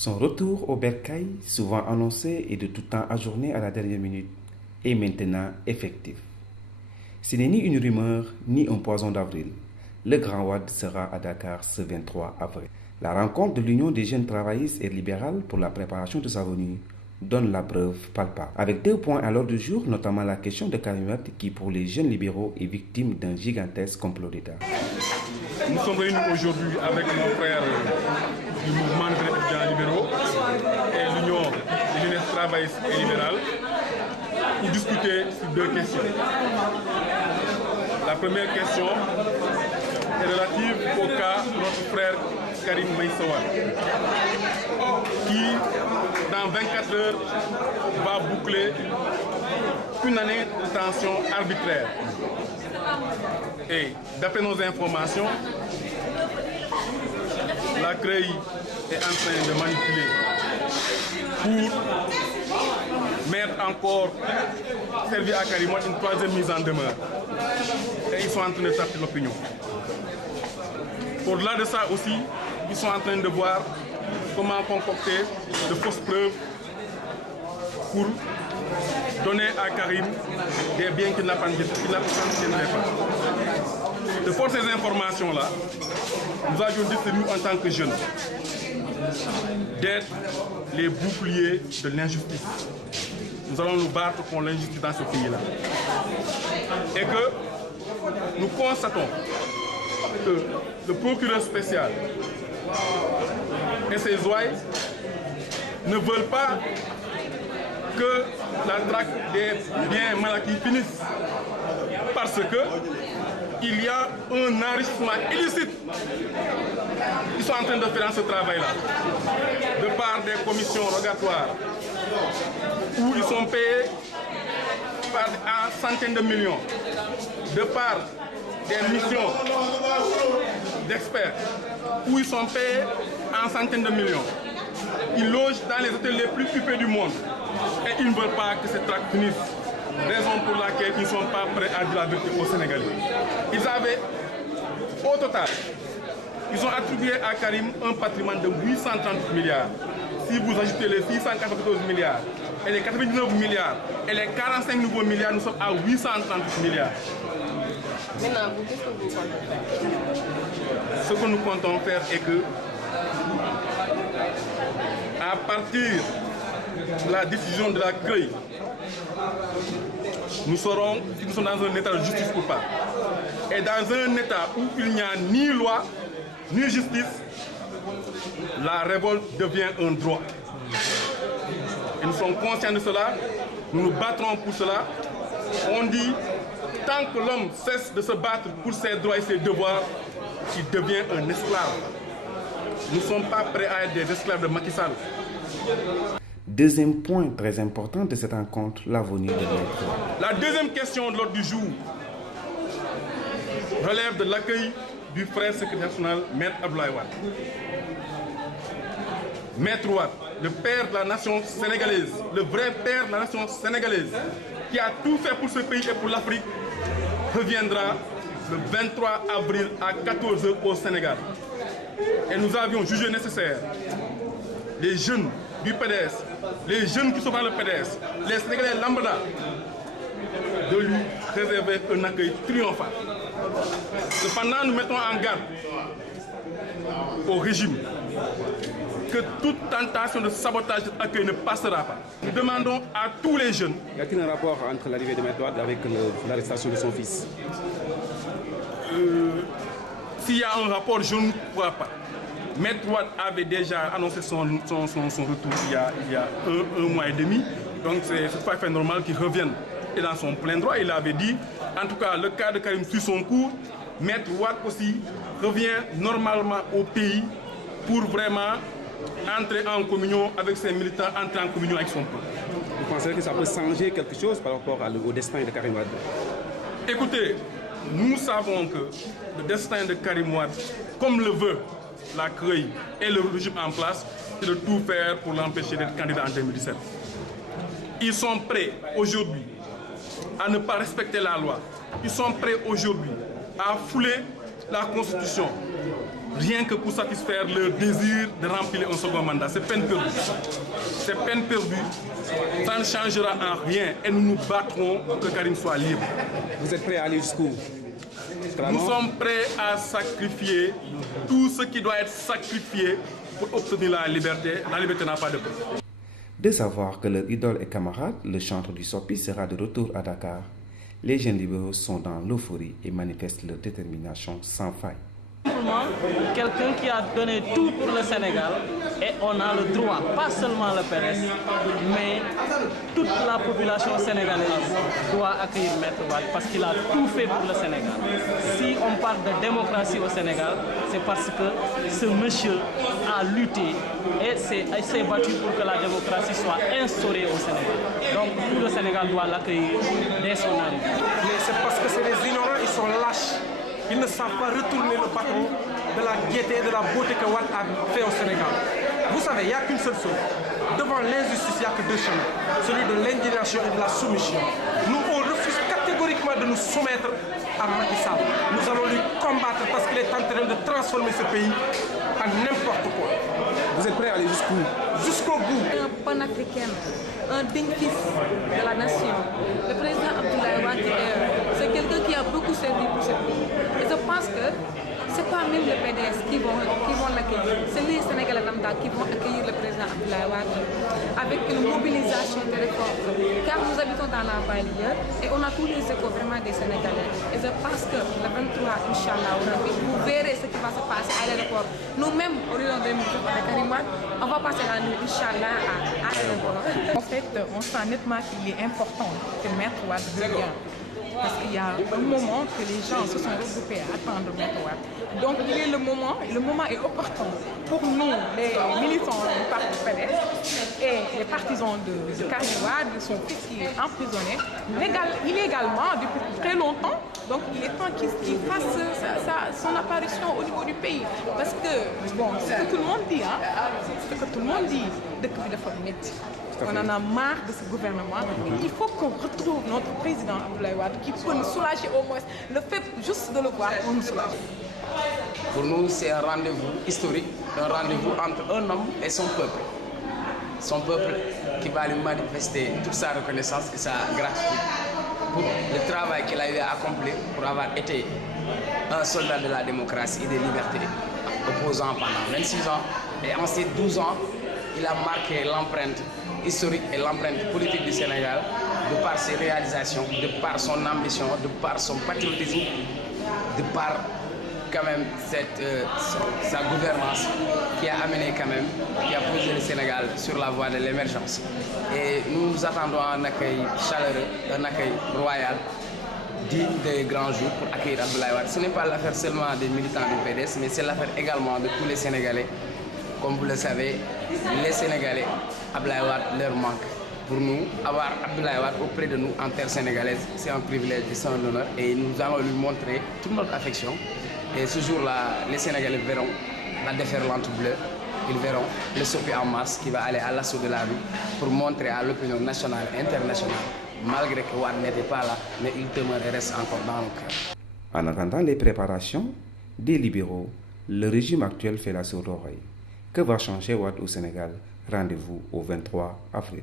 Son retour au bercail, souvent annoncé et de tout temps ajourné à la dernière minute, est maintenant effectif. Ce n'est ni une rumeur, ni un poison d'avril. Le Grand Wad sera à Dakar ce 23 avril. La rencontre de l'Union des jeunes travaillistes et libérales pour la préparation de sa venue donne la preuve palpable. Avec 2 points à l'ordre du jour, notamment la question de Karim Wade qui, pour les jeunes libéraux, est victime d'un gigantesque complot d'État. Nous sommes réunis aujourd'hui avec nos frères du mouvement des étudiants libéraux et l'Union des jeunesses travaillistes et libérales pour discuter sur 2 questions. La première question est relative au cas de notre frère Karim Meïssa Wade, qui, dans 24 heures, va boucler une année de détention arbitraire. Et d'après nos informations, la CREI est en train de manipuler pour mettre encore servir à Karim Wade une 3e mise en demeure. Et ils sont en train de taper l'opinion. Au-delà de ça aussi, ils sont en train de voir comment concocter de fausses preuves pour donner à Karim des biens qu'il n'appartiendrait pas. De force ces informations-là, nous avions décidé, nous, en tant que jeunes, d'être les boucliers de l'injustice. Nous allons nous battre contre l'injustice dans ce pays-là. Et que nous constatons que le procureur spécial et ses ouailles ne veulent pas que la traque des biens mal acquis finisse, parce que il y a un enrichissement illicite. Ils sont en train de faire dans ce travail-là, de par des commissions rogatoires, où ils sont payés en centaines de millions, de par des missions d'experts, où ils sont payés en centaines de millions. Ils logent dans les hôtels les plus huppés du monde et ils ne veulent pas que cette traque finisse. Raison pour laquelle ils ne sont pas prêts à dire la vérité aux Sénégalais. Ils avaient, au total, ils ont attribué à Karim un patrimoine de 830 milliards. Si vous ajoutez les 694 milliards et les 99 milliards et les 45 nouveaux milliards, nous sommes à 830 milliards. Maintenant, vous, qu'est-ce que vous comptez faire? Ce que nous comptons faire est que, à partir de la décision de la CREI, nous saurons si nous sommes dans un état de justice ou pas. Et dans un état où il n'y a ni loi, ni justice, la révolte devient un droit. Et nous sommes conscients de cela, nous nous battrons pour cela. On dit, tant que l'homme cesse de se battre pour ses droits et ses devoirs, il devient un esclave. Nous ne sommes pas prêts à être des esclaves de Macky Sall. Deuxième point très important de cette rencontre, la venue de Maître Wade. La deuxième question de l'ordre du jour relève de l'accueil du frère secrétaire national, Maître Abdoulaye Wade. Maître Wade, le père de la nation sénégalaise, le vrai père de la nation sénégalaise, qui a tout fait pour ce pays et pour l'Afrique, reviendra le 23 avril à 14 h au Sénégal. Et nous avions jugé nécessaire, les jeunes du PDS, les jeunes qui sont dans le PDS, les Sénégalais lambda, de lui réserver un accueil triomphal. Cependant, nous mettons en garde au régime que toute tentation de sabotage de l'accueil ne passera pas. Nous demandons à tous les jeunes... Y a-t-il un rapport entre l'arrivée de Maître Wade avec l'arrestation de son fils? S'il y a un rapport, je ne crois pas. Maître Wade avait déjà annoncé son retour il y a un mois et demi. Donc c'est tout à fait normal qu'il revienne. Et dans son plein droit, il avait dit, en tout cas le cas de Karim suit son cours. Maître Wade aussi revient normalement au pays pour vraiment entrer en communion avec ses militants, entrer en communion avec son peuple. Vous pensez que ça peut changer quelque chose par rapport au destin de Karim Wade? Écoutez, nous savons que le destin de Karim Wade, comme le veut la CREI et le régime en place, c'est de tout faire pour l'empêcher d'être candidat en 2017. Ils sont prêts aujourd'hui à ne pas respecter la loi. Ils sont prêts aujourd'hui à fouler la Constitution, rien que pour satisfaire leur désir de remplir un second mandat. C'est peine perdue. C'est peine perdue. Ça ne changera en rien et nous nous battrons pour que Karim soit libre. Vous êtes prêt à aller jusqu'où? Nous sommes prêts à sacrifier tout ce qui doit être sacrifié pour obtenir la liberté. La liberté n'a pas de prix. De savoir que leur idole et camarade, le chanteur du SOPI, sera de retour à Dakar, les jeunes libéraux sont dans l'euphorie et manifestent leur détermination sans faille. Simplement, quelqu'un qui a donné tout pour le Sénégal et on a le droit, pas seulement le PDS, mais toute la population sénégalaise doit accueillir Maître Wade parce qu'il a tout fait pour le Sénégal. Si on parle de démocratie au Sénégal, c'est parce que ce monsieur a lutté et s'est battu pour que la démocratie soit instaurée au Sénégal. Donc tout le Sénégal doit l'accueillir dès son arrivée. Mais c'est parce que c'est des ignorants, ils sont lâches. Ils ne savent pas retourner le bâton de la gaieté et de la beauté que Wade a fait au Sénégal. Vous savez, il n'y a qu'une seule chose. Devant l'injustice, il n'y a que deux chemins. Celui de l'indignation et de la soumission. Nous, on refuse catégoriquement de nous soumettre à Macky Sall. Nous allons lui combattre parce qu'il est en train de transformer ce pays en n'importe quoi. Vous êtes prêt à aller jusqu'où? Jusqu'au bout. Un panafricain, un digne fils de la nation. Le président Abdoulaye Wade, c'est quelqu'un qui a beaucoup servi pour ce pays. Et je pense que ce n'est pas même le PDS qui vont l'accueillir. C'est les Sénégalais lambda qui vont accueillir le président Abdoulaye Wade avec une mobilisation très forte. Car nous habitons dans la banlieue et on a tous les échos vraiment des Sénégalais. Et je pense que le 23, Inch'Allah, vous verrez ce qui va se passer à l'aéroport. Nous-mêmes, au lieu de Karim Wade, on va passer la nuit, Inch'Allah, à l'aéroport. En fait, on sent nettement qu'il est important que Maître Wade revienne. Parce qu'il y a un moment que les gens se sont regroupés à attendre Maître Wade. Donc il est le moment est opportun pour nous, les militants du parti PDS et les partisans de Karim Wade, son fils qui est emprisonné illégalement depuis très longtemps. Donc il est temps qu'il fasse son apparition au niveau du pays. Parce que, bon, c'est ce que tout le monde dit, hein, c'est ce que tout le monde dit, depuis le Formet. On en a marre de ce gouvernement. Il faut qu'on retrouve notre président Abdoulaye Wade qui peut nous soulager au moins. Le fait juste de le voir, on nous soulage. Pour nous, c'est un rendez-vous historique, un rendez-vous entre un homme et son peuple. Son peuple qui va lui manifester toute sa reconnaissance et sa gratitude pour le travail qu'il a eu à accomplir, pour avoir été un soldat de la démocratie et des libertés, opposant pendant 26 ans. Et en ces 12 ans, il a marqué l'empreinte historique et l'empreinte politique du Sénégal de par ses réalisations, de par son ambition, de par son patriotisme, de par quand même sa gouvernance qui a amené quand même, qui a posé le Sénégal sur la voie de l'émergence. Et nous nous attendons à un accueil chaleureux, un accueil royal, digne des grands jours pour accueillir Abdoulaye Wade. Ce n'est pas l'affaire seulement des militants du PDS, mais c'est l'affaire également de tous les Sénégalais. Comme vous le savez, les Sénégalais, Abdoulaye Wade leur manque. Pour nous, avoir Abdoulaye Wade auprès de nous en terre sénégalaise, c'est un privilège et c'est un honneur. Et nous allons lui montrer toute notre affection. Et ce jour-là, les Sénégalais verront la déferlante bleue. Ils verront le SOPI en masse qui va aller à l'assaut de la rue pour montrer à l'opinion nationale et internationale, malgré que Wade n'était pas là, mais il demeure et reste encore dans nos cœurs. En attendant les préparations des libéraux, le régime actuel fait la sourde oreille. Que va changer Wade au Sénégal? Rendez-vous au 23 avril.